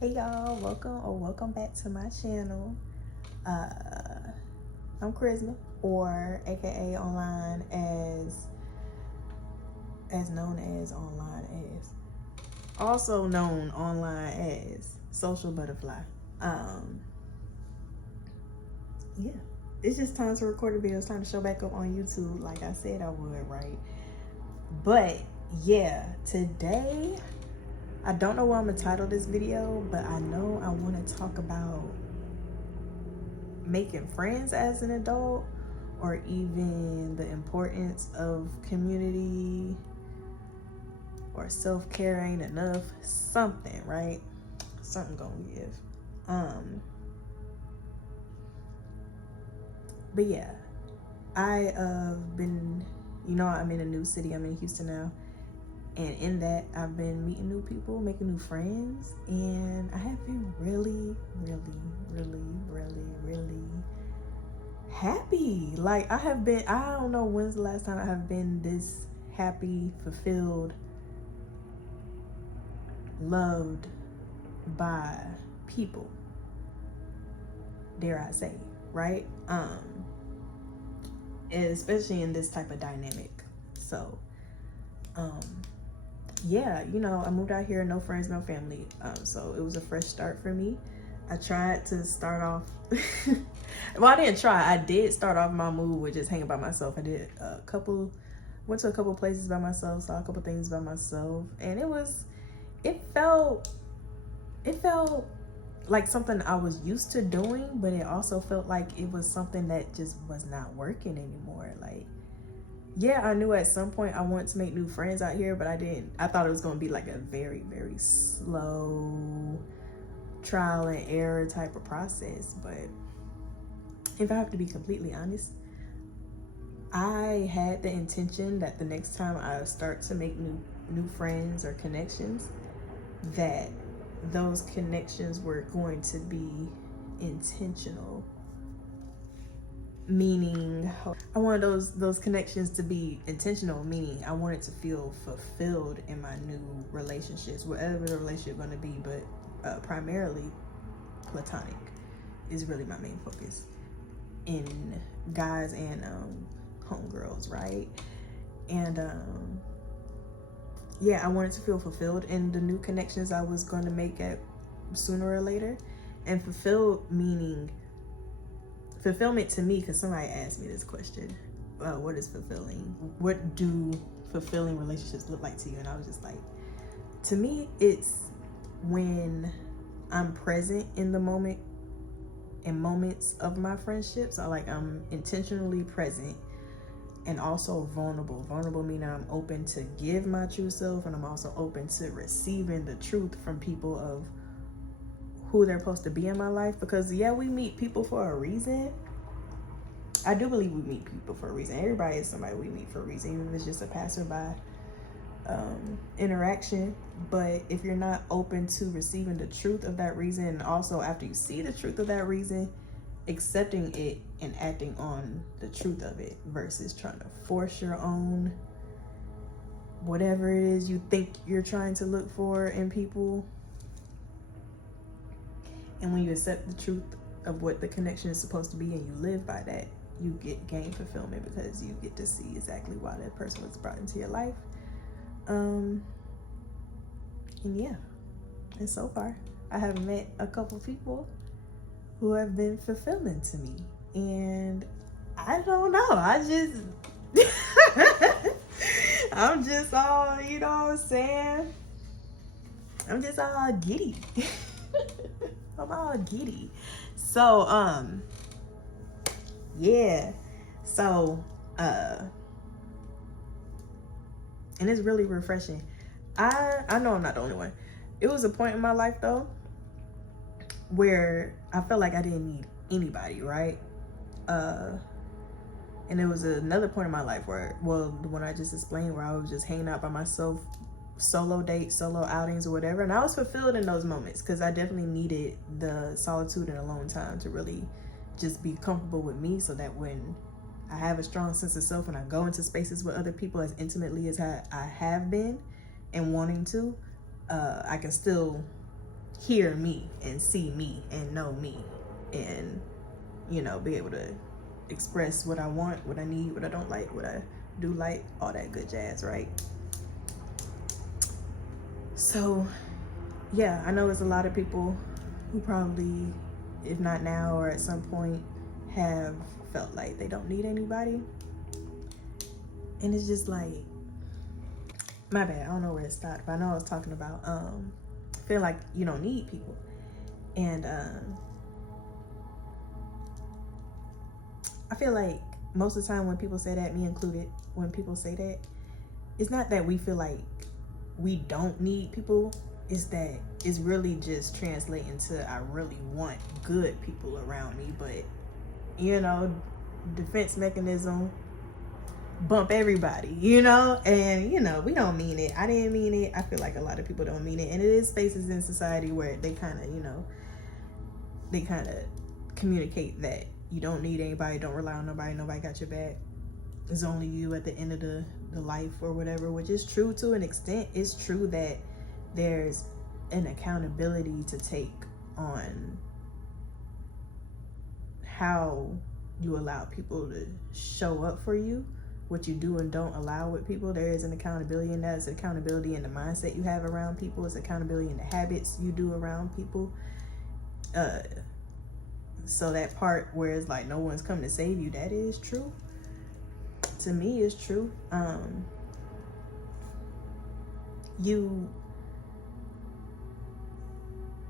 Hey y'all, welcome back to my channel. I'm Charisma, or aka online as known as online as, also known online as Social Butterfly. Yeah, it's just time to record a video. It's time to show back up on YouTube, like I said I would, right? But yeah, today I don't know what I'm gonna title this video, but I know I want to talk about making friends as an adult, or even the importance of community, or self-care ain't enough, something, right? Something gonna give. But yeah, I been, I'm in a new city. I'm in Houston now, and in that I've been meeting new people, making new friends, and I have been really happy. Like, I don't know when's the last time I have been this happy, fulfilled, loved by people, dare I say, right? Especially in this type of dynamic. So yeah, I moved out here, no friends, no family. So it was a fresh start for me. I tried to start off well, I didn't try. I did start off my move with just hanging by myself. I did went to a couple places by myself, saw a couple things by myself, and it felt like something I was used to doing, but it also felt like it was something that just was not working anymore. Like, yeah, I knew at some point I wanted to make new friends out here, but I thought it was going to be like a very slow trial and error type of process. But if I have to be completely honest, I had the intention that the next time I start to make new friends or connections, that those connections were going to be intentional. Meaning, I wanted those connections to be intentional, meaning I wanted to feel fulfilled in my new relationships, whatever the relationship going to be, but primarily platonic is really my main focus in guys and homegirls, right? And yeah, I wanted to feel fulfilled in the new connections I was going to make at sooner or later. And fulfillment to me, because somebody asked me this question, what is fulfilling? What do fulfilling relationships look like to you? And I was just like, to me, it's when I'm present in the moment, in moments of my friendships. So like, I'm intentionally present and also vulnerable. Vulnerable meaning I'm open to give my true self, and I'm also open to receiving the truth from people of who they're supposed to be in my life. Because yeah, we meet people for a reason. I do believe we meet people for a reason. Everybody is somebody we meet for a reason, even if it's just a passerby interaction. But if you're not open to receiving the truth of that reason, and also after you see the truth of that reason, accepting it and acting on the truth of it, versus trying to force your own whatever it is you think you're trying to look for in people. And when you accept the truth of what the connection is supposed to be and you live by that, you gain fulfillment, because you get to see exactly why that person was brought into your life. And yeah, and so far I have met a couple people who have been fulfilling to me, and I don't know, I just I'm just all, you know what I'm saying, I'm just all giddy. I'm all giddy. So yeah, so and it's really refreshing. I know I'm not the only one. It was a point in my life though where I felt like I didn't need anybody, right? And there was another point in my life where, well, the one I just explained, where I was just hanging out by myself, solo dates, solo outings, or whatever. And I was fulfilled in those moments, because I definitely needed the solitude and alone time to really just be comfortable with me, so that when I have a strong sense of self and I go into spaces with other people as intimately as I have been and wanting to, I can still hear me and see me and know me and, you know, be able to express what I want, what I need, what I don't like, what I do like, all that good jazz, right? So yeah, I know there's a lot of people who probably, if not now or at some point, have felt like they don't need anybody. And it's just like, my bad, I don't know where it stopped, but I know I was talking about feel like you don't need people. And I feel like most of the time when people say that, me included, when people say that, it's not that we feel like we don't need people, it's that it's really just translating to I really want good people around me, but you know, defense mechanism, bump everybody, you know, and you know, we don't mean it. I didn't mean it. I feel like a lot of people don't mean it, and it is spaces in society where they kind of, you know, they kind of communicate that you don't need anybody, don't rely on nobody, nobody got your back, it's only you at the end of the life or whatever, which is true to an extent. It's true that there's an accountability to take on how you allow people to show up for you, what you do and don't allow with people. There is an accountability in that. It's accountability in the mindset you have around people. It's accountability in the habits you do around people. So that part where it's like no one's coming to save you, that is true. To me, it's true.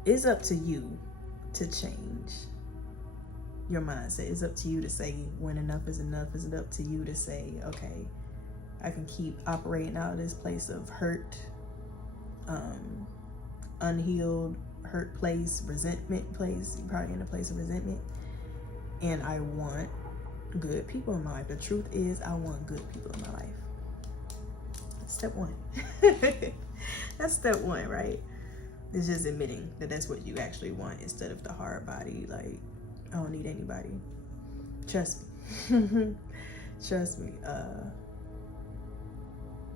It's up to you to change your mindset. It's up to you to say when enough is enough. It's up to you to say, okay, I can keep operating out of this place of hurt, unhealed hurt place, resentment place. You're probably in a place of resentment. And I want good people in my life. The truth is, I want good people in my life. That's step one. That's step one, right? It's just admitting that that's what you actually want instead of the hard body, like, I don't need anybody. Trust me. Trust me.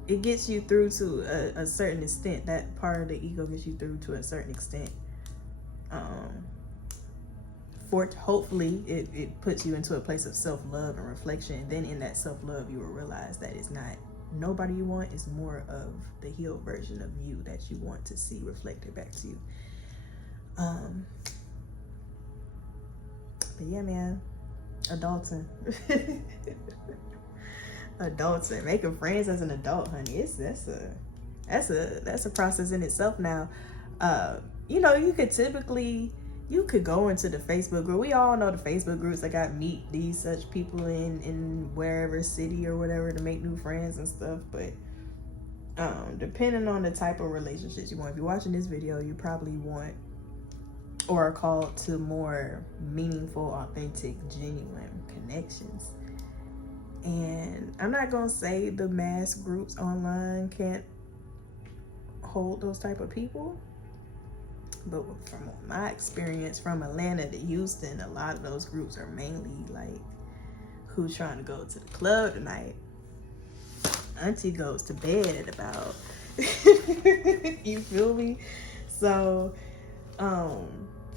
It gets you through to a certain extent. That part of the ego gets you through to a certain extent. Hopefully it puts you into a place of self-love and reflection. And then in that self-love, you will realize that it's not nobody you want, it's more of the healed version of you that you want to see reflected back to you. But yeah, man, adulting. Adulting, making friends as an adult, honey. That's a process in itself now. You know, you could go into the Facebook group. We all know the Facebook groups that got meet these such people in wherever city or whatever to make new friends and stuff. But depending on the type of relationships you want, if you're watching this video, you probably want or are called to more meaningful, authentic, genuine connections. And I'm not gonna say the mass groups online can't hold those type of people. But from my experience from Atlanta to Houston, a lot of those groups are mainly like, who's trying to go to the club tonight? Auntie goes to bed at about, you feel me? So,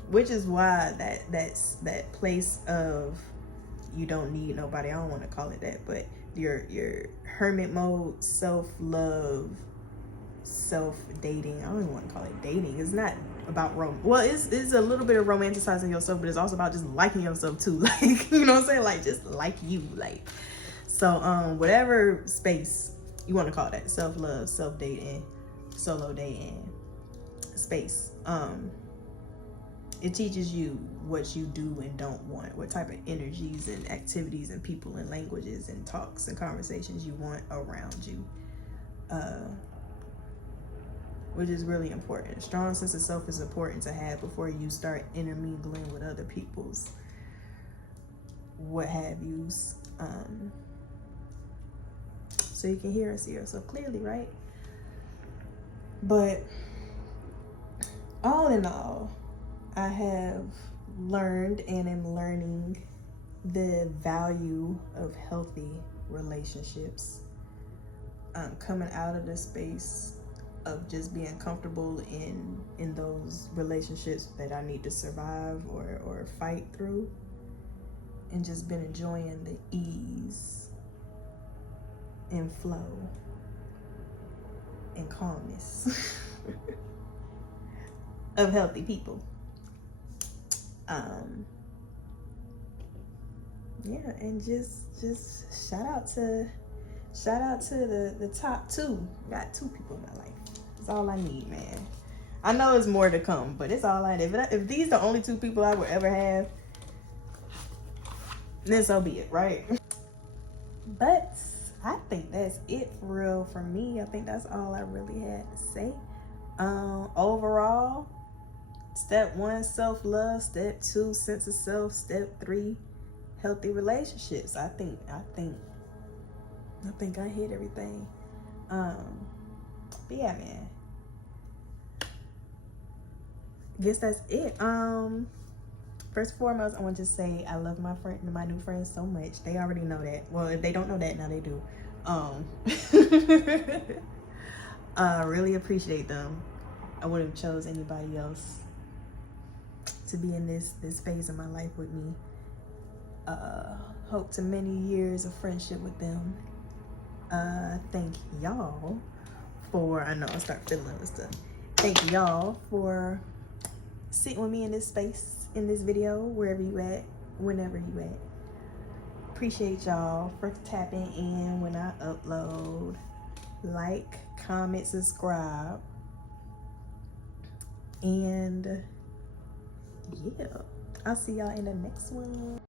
which is why that place of you don't need nobody, I don't want to call it that, but your hermit mode, self-love, self-dating, I don't even want to call it dating. It's not about it's a little bit of romanticizing yourself, but it's also about just liking yourself too. Like, you know what I'm saying? Like, just like you, like. So whatever space you want to call that, self-love, self-dating, solo dating space, it teaches you what you do and don't want, what type of energies and activities and people and languages and talks and conversations you want around you, which is really important. A strong sense of self is important to have before you start intermingling with other people's what have yous, so you can hear and see yourself clearly, right? But all in all, I have learned and am learning the value of healthy relationships, coming out of the space of just being comfortable in those relationships that I need to survive or fight through, and just been enjoying the ease and flow and calmness of healthy people. Yeah, and just shout out to the top two. Got two people in my life. That's all I need, man. I know it's more to come, but it's all I need. If these the only two people I would ever have, then so be it, right? But I think that's it for real for me. I think that's all I really had to say. Overall, step 1, self-love. Step 2, sense of self. Step 3, healthy relationships. I think I hit everything. But yeah, man. Guess that's it. First and foremost, I want to just say I love my new friends so much. They already know that. Well, if they don't know that, now they do. Really appreciate them. I wouldn't have chose anybody else to be in this phase of my life with me. Hope to many years of friendship with them. Thank y'all for, I know I start fiddling with stuff. Thank y'all for sitting with me in this space, in this video, wherever you at, whenever you at. Appreciate y'all for tapping in when I upload. Like, comment, subscribe. And yeah, I'll see y'all in the next one.